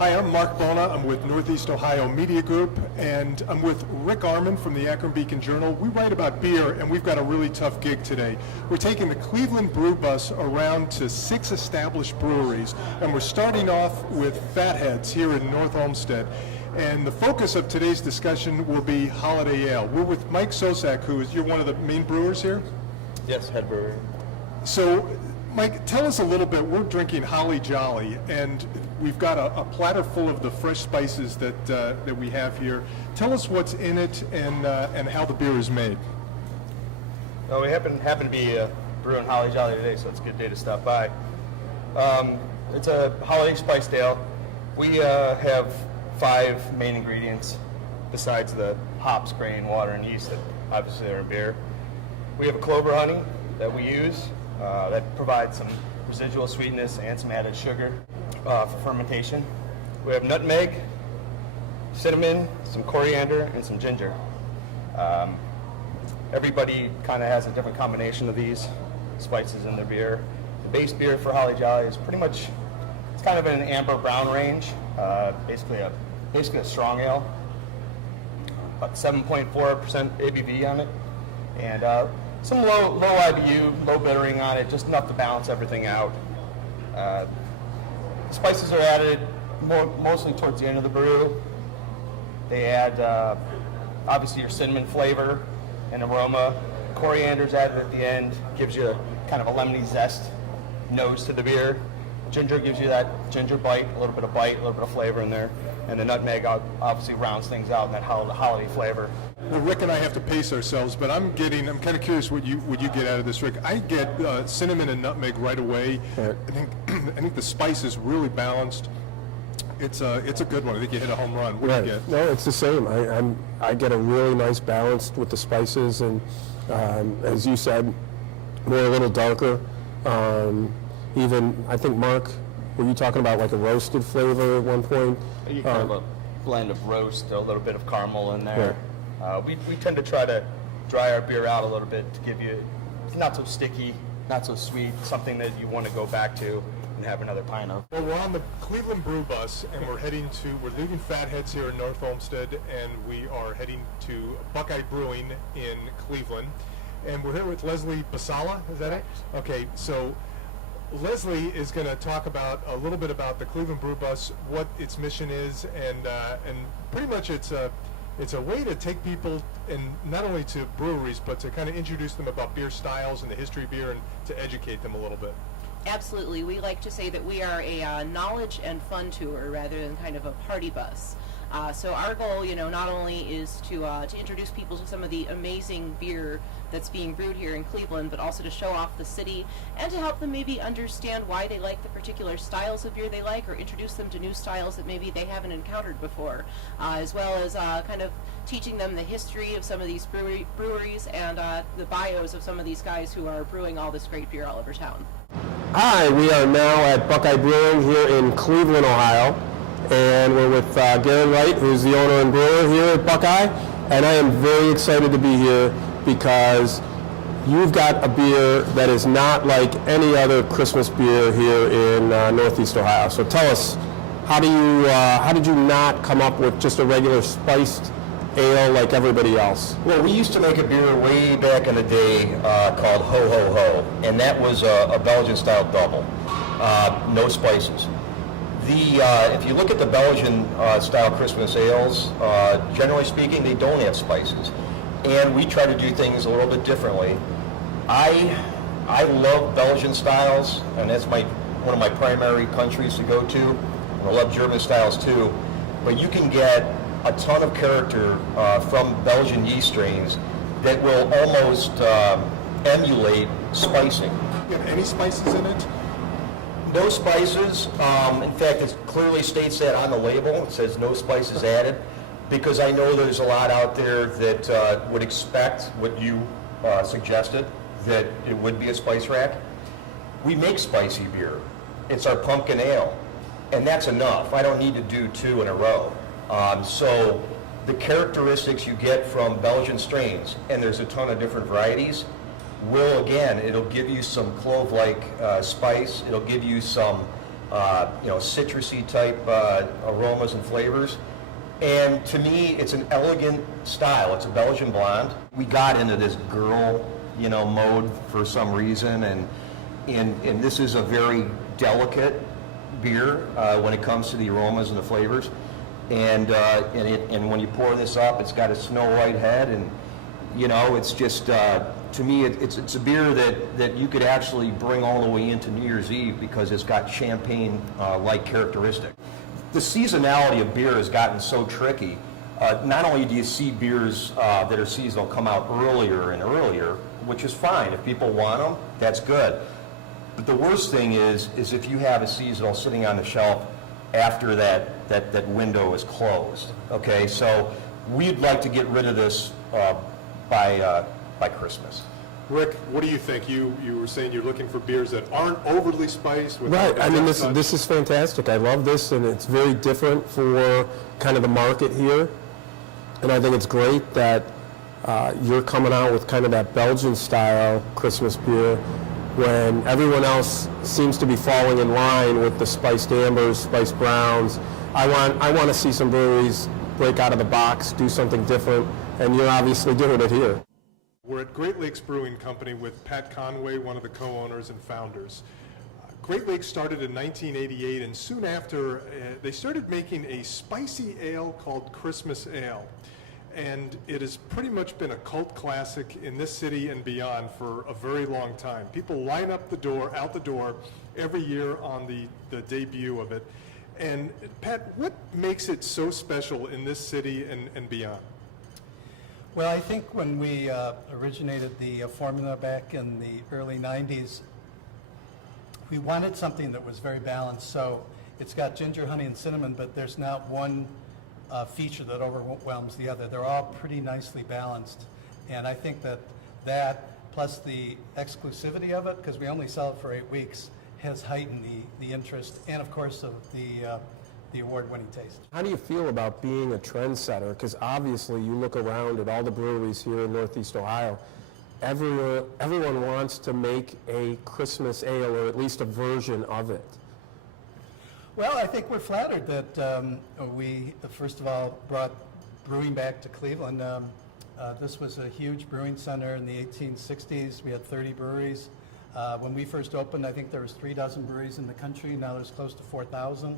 Hi, I'm Marc Bona. I'm with Northeast Ohio Media Group, and I'm with Rick Armon from the Akron Beacon Journal. We write about beer, and we've got a really tough gig today. We're taking the Cleveland Brew Bus around to 6 established breweries, and we're starting off with Fatheads here in North Olmsted. And the focus of today's discussion will be Holiday Ale. We're with Mike Sosak, you're one of the main brewers here? Yes, head brewer. So, Mike, tell us a little bit. We're drinking Holly Jolly, and we've got a platter full of the fresh spices that we have here. Tell us what's in it and how the beer is made. Well, we happen to be brewing Holly Jolly today, so it's a good day to stop by. It's a holiday spiced ale. We have 5 main ingredients besides the hops, grain, water, and yeast that obviously are in beer. We have a clover honey that we use. That provides some residual sweetness and some added sugar for fermentation. We have nutmeg, cinnamon, some coriander, and some ginger. Everybody kind of has a different combination of these spices in their beer. The base beer for Holly Jolly is pretty much, it's kind of in an amber brown range, basically a strong ale, about 7.4% ABV on it, and some low IBU, low bittering on it, just enough to balance everything out. Spices are added mostly towards the end of the brew. They add, obviously, your cinnamon flavor and aroma. Coriander's added at the end, gives you kind of a lemony zest nose to the beer. Ginger gives you that ginger bite, a little bit of flavor in there. And the nutmeg obviously rounds things out in that holiday flavor. Well, Rick and I have to pace ourselves, but I'm kind of curious what you get out of this, Rick. I get cinnamon and nutmeg right away. Right. I think the spice is really balanced. It's a good one. I think you hit a home run. What do you get? No, it's the same. I get a really nice balance with the spices, and as you said, they're a little darker. Even I think Mark, were you talking about like a roasted flavor at one point? You kind of a blend of roast, a little bit of caramel in there. Right. We tend to try to dry our beer out a little bit to give you, it's not so sticky, not so sweet, something that you want to go back to and have another pint of. Well, we're on the Cleveland Brew Bus, and we're leaving Fatheads here in North Olmsted, and we are heading to Buckeye Brewing in Cleveland. And we're here with Leslie Basala, is that it? Okay, so Leslie is going to talk about a little bit about the Cleveland Brew Bus, what its mission is, and pretty much it's a way to take people and not only to breweries, but to kind of introduce them about beer styles and the history of beer and to educate them a little bit. Absolutely. We like to say that we are a knowledge and fun tour rather than kind of a party bus. So our goal, not only is to introduce people to some of the amazing beer that's being brewed here in Cleveland, but also to show off the city and to help them maybe understand why they like the particular styles of beer they like, or introduce them to new styles that maybe they haven't encountered before, as well as kind of teaching them the history of some of these breweries and the bios of some of these guys who are brewing all this great beer all over town. Hi, we are now at Buckeye Brewing here in Cleveland, Ohio, and we're with Gary Wright, who's the owner and brewer here at Buckeye, and I am very excited to be here because you've got a beer that is not like any other Christmas beer here in Northeast Ohio. So tell us, how did you not come up with just a regular spiced ale like everybody else? Well, we used to make a beer way back in the day called Ho Ho Ho, and that was a Belgian-style double, no spices. If you look at the Belgian-style Christmas ales, generally speaking, they don't have spices, and we try to do things a little bit differently. I love Belgian styles, and that's one of my primary countries to go to. And I love German styles too, but you can get a ton of character from Belgian yeast strains that will almost emulate spicing. You have any spices in it? No spices. In fact, it clearly states that on the label. It says no spices added, because I know there's a lot out there that would expect what you suggested, that it would be a spice rack. We make spicy beer. It's our pumpkin ale, and that's enough. I don't need to do 2 in a row. So the characteristics you get from Belgian strains, and there's a ton of different varieties, it'll give you some clove-like spice. It'll give you some citrusy type aromas and flavors. And to me, it's an elegant style. It's a Belgian blonde. We got into this girl, mode for some reason, and this is a very delicate beer when it comes to the aromas and the flavors. And when you pour this up, it's got a snow white head, and it's just to me, it's a beer that you could actually bring all the way into New Year's Eve because it's got champagne-like characteristic. The seasonality of beer has gotten so tricky. Not only do you see beers that are seasonal come out earlier and earlier, which is fine. If people want them, that's good. But the worst thing is if you have a seasonal sitting on the shelf after that window is closed. Okay, so we'd like to get rid of this by Christmas. Rick, what do you think? You were saying you're looking for beers that aren't overly spiced. Right. I mean, this is fantastic. I love this, and it's very different for kind of the market here. And I think it's great that you're coming out with kind of that Belgian-style Christmas beer when everyone else seems to be falling in line with the spiced ambers, spiced browns. I want to see some breweries break out of the box, do something different, and you're obviously doing it here. We're at Great Lakes Brewing Company with Pat Conway, one of the co-owners and founders. Great Lakes started in 1988, and soon after, they started making a spicy ale called Christmas Ale. And it has pretty much been a cult classic in this city and beyond for a very long time. People line up out the door every year on the debut of it. And Pat, what makes it so special in this city and beyond? Well, I think when we originated the formula back in the early 90s, we wanted something that was very balanced. So it's got ginger, honey, and cinnamon, but there's not one feature that overwhelms the other. They're all pretty nicely balanced. And I think that plus the exclusivity of it, because we only sell it for 8 weeks, has heightened the interest and, of course, of the award-winning taste. How do you feel about being a trendsetter? Because obviously you look around at all the breweries here in Northeast Ohio. Everyone wants to make a Christmas ale, or at least a version of it. Well, I think we're flattered that we, first of all, brought brewing back to Cleveland. This was a huge brewing center in the 1860s. We had 30 breweries. When we first opened, I think there was 3 dozen breweries in the country. Now there's close to 4,000.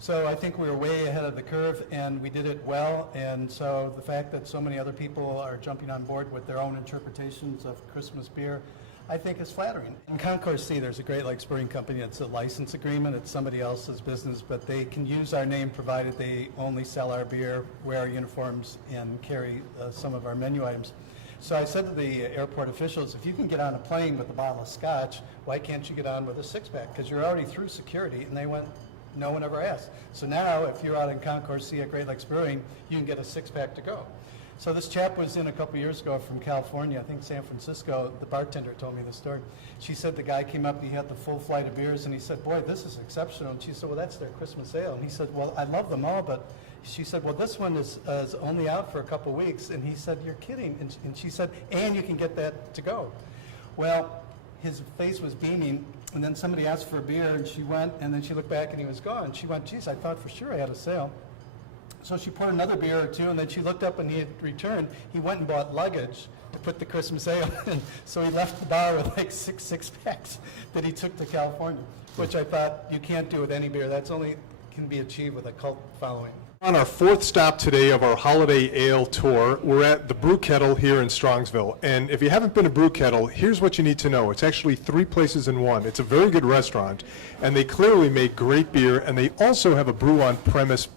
So I think we were way ahead of the curve, and we did it well. And so the fact that so many other people are jumping on board with their own interpretations of Christmas beer, I think is flattering. In Concourse C, there's a Great Lakes Brewing Company. It's a license agreement. It's somebody else's business, but they can use our name provided they only sell our beer, wear our uniforms, and carry some of our menu items. So I said to the airport officials, if you can get on a plane with a bottle of scotch, why can't you get on with a six-pack? Because you're already through security. And they went, no one ever asked. So now, if you're out in Concourse C at Great Lakes Brewing, you can get a six-pack to go. So this chap was in a couple years ago from California, I think San Francisco. The bartender told me the story. She said the guy came up, he had the full flight of beers, and he said, boy, this is exceptional. And she said, well, that's their Christmas ale. And he said, well, I love them all, but she said, well, this one is only out for a couple weeks. And he said, you're kidding. And she said, and you can get that to go. Well, his face was beaming, and then somebody asked for a beer, and she went, and then she looked back, and he was gone. She went, geez, I thought for sure I had a sale. So she poured another beer or two, and then she looked up, and he had returned. He went and bought luggage to put the Christmas ale in. So he left the bar with like six packs that he took to California, which I thought you can't do with any beer. That's only can be achieved with a cult following. On our 4th stop today of our Holiday Ale Tour, we're at the Brew Kettle here in Strongsville. And if you haven't been to Brew Kettle, here's what you need to know. It's actually 3 places in one. It's a very good restaurant, and they clearly make great beer, and they also have a brew on premise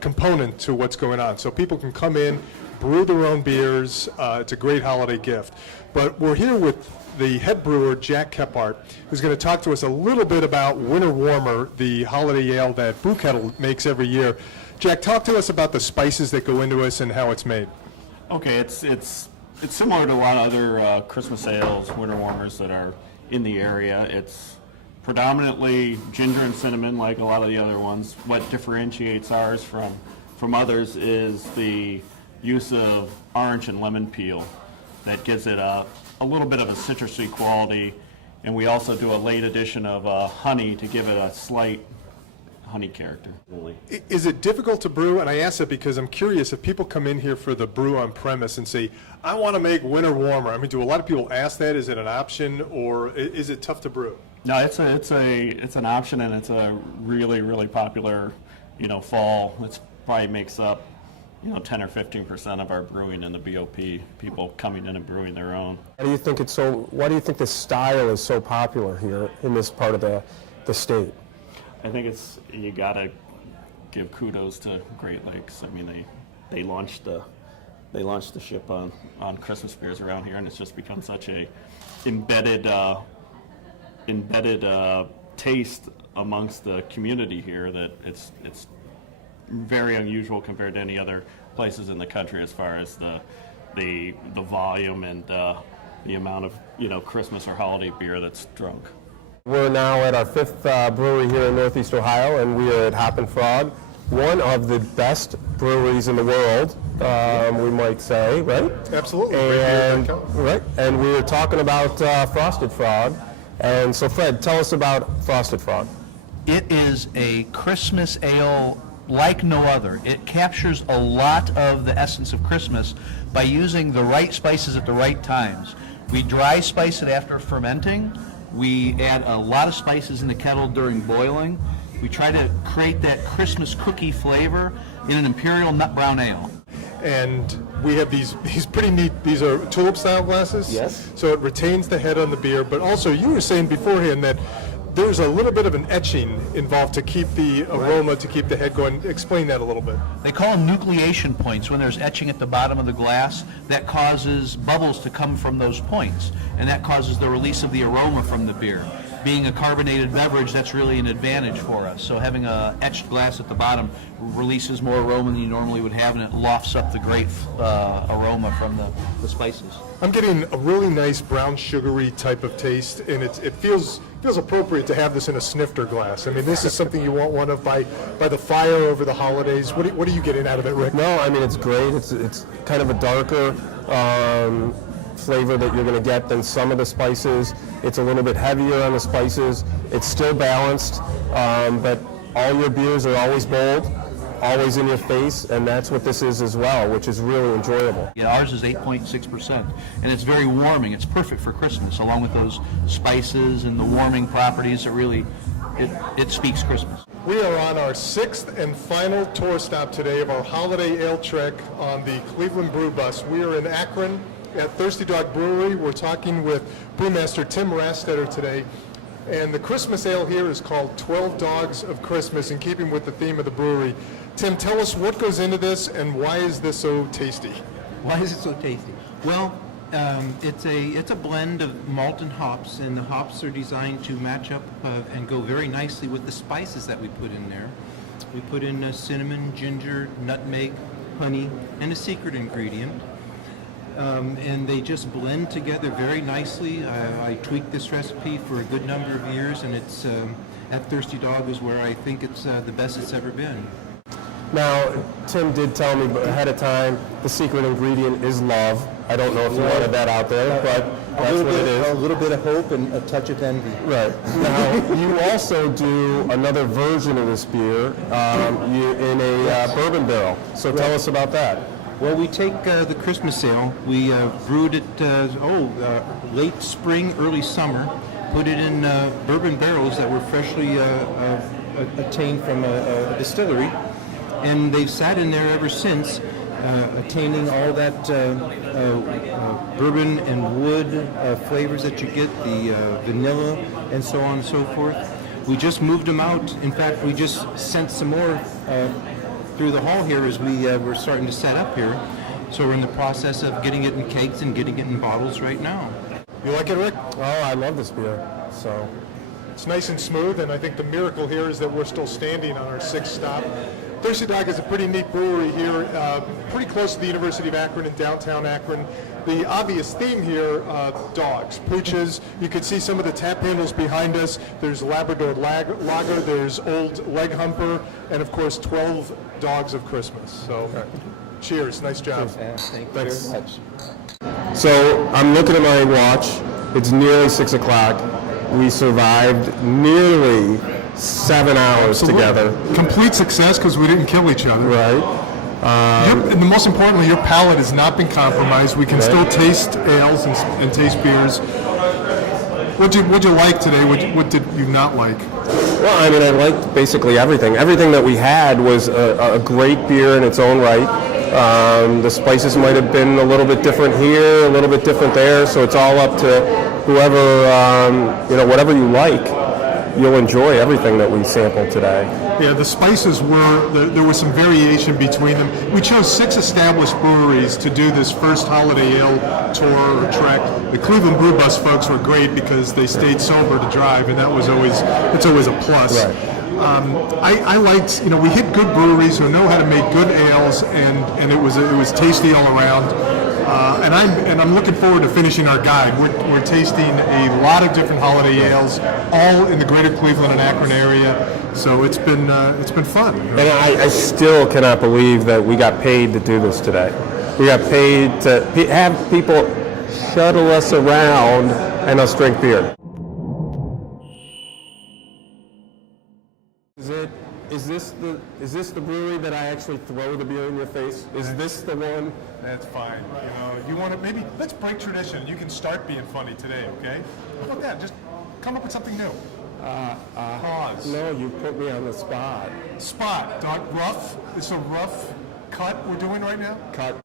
component to what's going on. So people can come in, brew their own beers. It's a great holiday gift. But we're here with the head brewer, Jack Kephart, who's going to talk to us a little bit about Winter Warmer, the holiday ale that Brew Kettle makes every year. Jack, talk to us about the spices that go into this and how it's made. Okay, it's similar to a lot of other Christmas ales, winter warmers that are in the area. It's predominantly ginger and cinnamon, like a lot of the other ones. What differentiates ours from others is the use of orange and lemon peel that gives it a little bit of a citrusy quality, And we also do a late addition of honey to give it a slight honey character. Is it difficult to brew? And I ask that because I'm curious if people come in here for the brew on premise and say, I want to make winter warmer. I mean, do a lot of people ask that? Is it an option, or is it tough to brew? No, it's an option, and it's a really popular, fall. It probably makes up 10 or 15% of our brewing in the BOP. People coming in and brewing their own. Why do you think this style is so popular here in this part of the state? I think you gotta give kudos to Great Lakes. I mean, they launched the ship on Christmas beers around here, and it's just become such a embedded taste amongst the community here that it's very unusual compared to any other places in the country as far as the volume and the amount of Christmas or holiday beer that's drunk. We're now at our 5th brewery here in Northeast Ohio, and we are at Hop and Frog, one of the best breweries in the world, we might say, right? Absolutely. And we were talking about Frosted Frog. And so, Fred, tell us about Frosted Frog. It is a Christmas ale like no other. It captures a lot of the essence of Christmas by using the right spices at the right times. We dry spice it after fermenting. We add a lot of spices in the kettle during boiling. We try to create that Christmas cookie flavor in an imperial nut brown ale. And we have these pretty neat, these are tulip style glasses. Yes. So it retains the head on the beer, but also you were saying beforehand that there's a little bit of an etching involved to keep the aroma, to keep the head going. Explain that a little bit. They call them nucleation points. When there's etching at the bottom of the glass, that causes bubbles to come from those points, and that causes the release of the aroma from the beer. Being a carbonated beverage, that's really an advantage for us. So having a etched glass at the bottom releases more aroma than you normally would have, and it lofts up the great aroma from the spices. I'm getting a really nice brown sugary type of taste, and it feels appropriate to have this in a snifter glass. I mean, this is something you want one of by the fire over the holidays. What are you getting out of it, Rick? No, I mean, it's great. It's kind of a darker flavor that you're going to get than some of the spices. It's a little bit heavier on the spices. It's still balanced, but all your beers are always bold, always in your face, and that's what this is as well, which is really enjoyable. Yeah, ours is 8.6%, and it's very warming. It's perfect for Christmas, along with those spices and the warming properties. It speaks Christmas. We are on our 6th and final tour stop today of our holiday ale trek on the Cleveland Brew Bus. We are in Akron at Thirsty Dog Brewery. We're talking with brewmaster Tim Rastetter today. And the Christmas ale here is called 12 Dogs of Christmas, in keeping with the theme of the brewery. Tim, tell us what goes into this and why is this so tasty? Why is it so tasty? Well, it's a blend of malt and hops, and the hops are designed to match up and go very nicely with the spices that we put in there. We put in cinnamon, ginger, nutmeg, honey, and a secret ingredient. And they just blend together very nicely. I tweaked this recipe for a good number of years, and it's at Thirsty Dog is where I think it's the best it's ever been. Now, Tim did tell me ahead of time the secret ingredient is love. I don't know if you wanted that out there, but that's what it is. A little bit of hope and a touch of envy. Right. Now, you also do another version of this beer in a bourbon barrel. So tell us about that. Well, we take the Christmas ale. We brewed it late spring, early summer. Put it in bourbon barrels that were freshly attained from a distillery, and they've sat in there ever since, attaining all that bourbon and wood flavors that you get, the vanilla, and so on and so forth. We just moved them out. In fact, we just sent some more through the hall here as we were starting to set up here. So we're in the process of getting it in kegs and getting it in bottles right now. You like it, Rick? Oh, I love this beer. So It's nice and smooth, and I think the miracle here is that we're still standing on our 6th stop. Thirsty Dog is a pretty neat brewery here, pretty close to the University of Akron in downtown Akron. The obvious theme here, dogs, pooches. You can see some of the tap handles behind us. There's Labrador Lager, there's Old Leg Humper, and of course 12 Dogs of Christmas. So cheers, nice job. Thank you very much. I'm looking at my watch. It's nearly 6 o'clock. We survived nearly 7 hours together. Complete success because we didn't kill each other. Right. And the most importantly, your palate has not been compromised. We can still taste ales and taste beers. What'd you like today? What did you not like? Well, I mean, I liked basically everything. Everything that we had was a great beer in its own right. The spices might have been a little bit different here, a little bit different there, so it's all up to whoever, whatever you like. You'll enjoy everything that we sampled today. Yeah, the spices there was some variation between them. We chose 6 established breweries to do this first holiday ale tour or trek. The Cleveland Brew Bus folks were great because they stayed sober to drive, and it's always a plus. Right. I liked, we hit good breweries who know how to make good ales, and it was tasty all around. And I'm looking forward to finishing our guide. We're tasting a lot of different holiday ales, all in the greater Cleveland and Akron area. So it's been fun. And I still cannot believe that we got paid to do this today. We got paid to have people shuttle us around and us drink beer. Is this the brewery that I actually throw the beer in your face? Is this the one? That's fine. You want to maybe let's break tradition. You can start being funny today, okay? How about that? Just come up with something new. Pause. No, you put me on the spot. Spot. Rough. It's a rough cut we're doing right now. Cut.